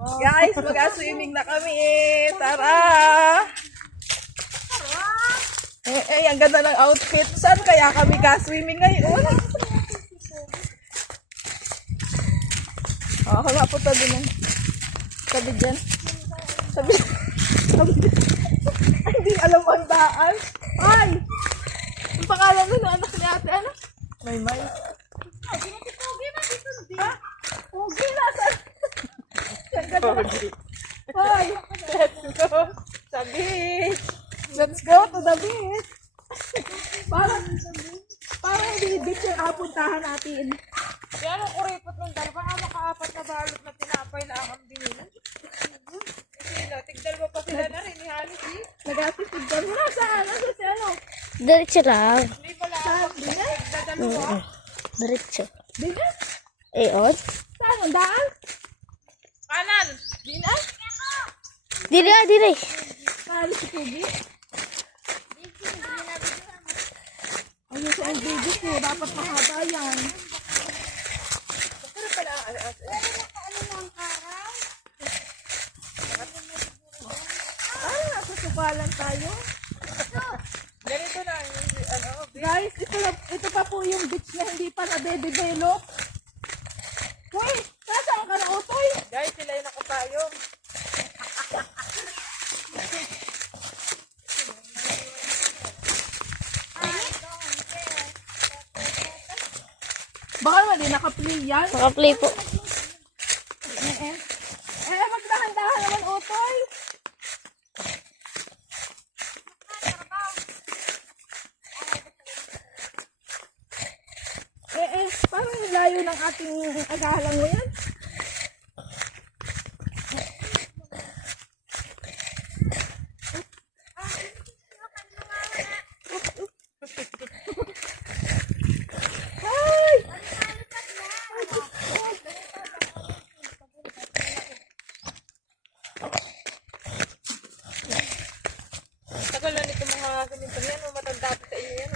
Guys, mag-swimming na kami eh. Tara! Ang ganda ng outfit. Saan kaya kami ka-swimming ngayon? Ako nga po tabi ng sabi dyan. Sabi hindi alam ang daan. Ay! Ang pangalan nun ng anak ni ate, ano? May. Ha? Pogi na, saan? Hoy, let's go sa beach. Let's go to the beach. Parang hindi beach yung apuntahan natin. Yan ang kuripot ng dalawa. Baka makaapat na balot na tinapay lang ang binili. Sila, tigdalwa pa sila na rin. Ihalis eh. Nag-atipid ka muna saan? Ano si ano? Diretso lang. Hindi pala Saan? Dinas? dadalawa. Diretso. Dinas? On. Saan? Ang daan? Kanan! Dinas? Dire. Kali si Pugi? Ayun sa video ko. Dapat mahaba yan. Pero pala ang alas. Ay, nasa sukalan tayo. Ganito na yung ano. Guys, ito pa po yung beach na hindi pa na-develop. Uy, saan ka na, Otoy? Guys, sila yung nakapayong. Baka naman di naka-play yan. Naka-play po. Magdahan-dahan naman, Otoy. Parang layo ng ating agahalang mo yan. Tagal na nito mga ganito yan. Matanda pa sa inyo yan.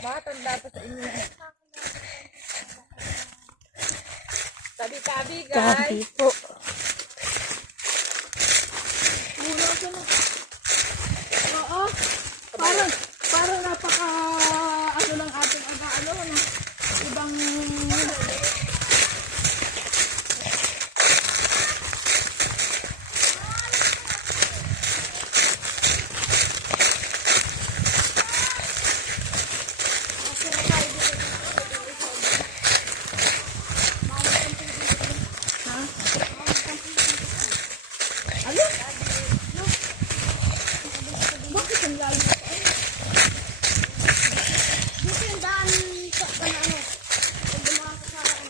Matanda pa sa inyo yan. Tabi-tabi guys. Tabi po. Muna ka na. Oo. Parang napaka ano lang ating aga-ano. Ibang bakit ang layo? Dito yung daan sa ano. Pag dumaan ka sa ano.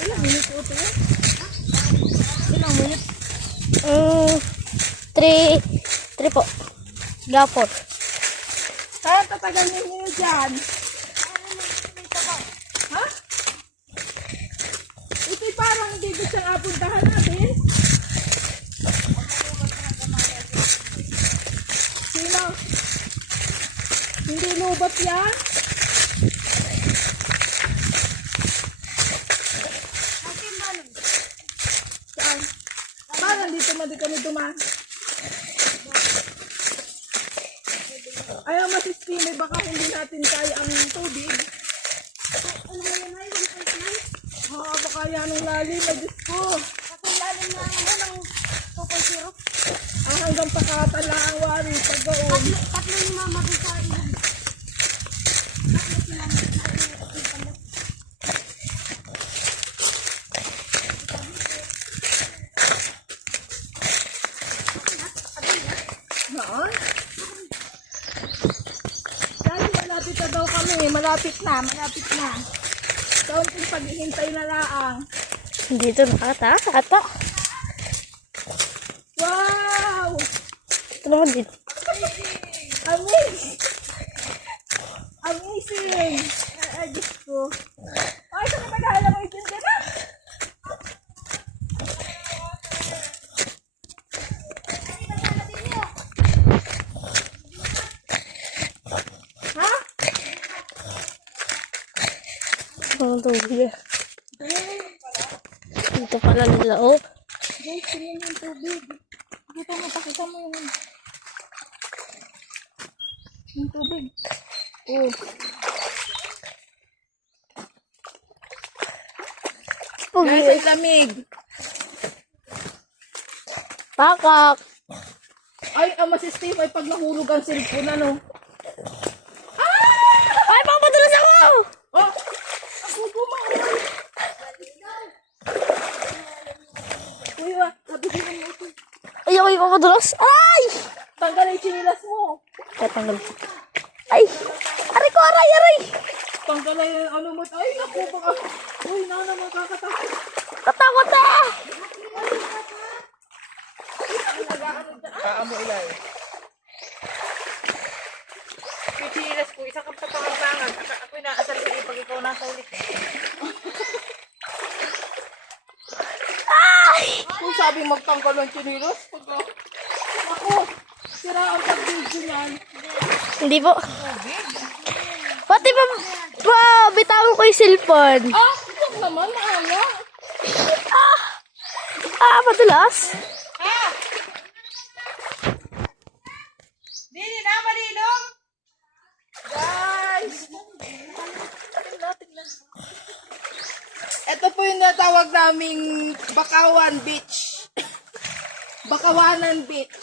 Ilang minutes ito yun? Ilang minutes? 3 po. Gapon. Kaya tatagal ninyo dyan. Ha? Ito'y parang hindi ko siyang apuntahan natin. Sino? Hindi lubat yan? Saan? Parang dito di kami dumaan. Ayaw masistime, baka hindi natin kaya ang tubig. Ano yun ay? 1.9? Baka yan ang lalim, ay Diyos ko. Kasi lalim na ano ng 2.0. Hanggang pakatala ang wari, pag-gaon. Tatlo yung mama doon sa ilog. Tatlo si mama doon sa ilog. Naan? Dahil malapit na daw kami, malapit na. Kaunting paghihintay na laang. Dito nakataas ata. Wow! Ito naman din. Amazing! Amazing! Ay, Diyos ko. Ay, saan na maghala mo itin ka na? ng tubig. Dito pala nila, oh. Guys, tingnan yung tubig. Dito mo, pakita mo yung tubig. Oh. Guys, ang lamig. Pakak. Ay, ang masistim ay pag nahulog ang cellphone, ano? Ay, papadulas ako! Oh! Ako gumawa! Uy, sabi ko mo ito. Ay, ako yung papadulas. Ay! Tanggal yung chinilas mo. Ay, tanggal. Ay! Aray ko, aray, aray! Tanggal na yung ano mo. Ay, naku, baka. Uy, nana, makakatakot. Katakot eh! Kaamo ilay. Yung chinilas ko, isang kapapangan. Ako inaasar sa iyo pag ikaw nasa ulit. Kung sabi magtanggal ng chinilas, pag ako, sira ang pag-video niyan. Hindi po. Pati pa bitawan ko yung cellphone. Ah, ito naman, maala. Padulas. Dili na, malilong! Guys! Ito po yung natawag naming Bakawan Beach. Bakawanan Beach.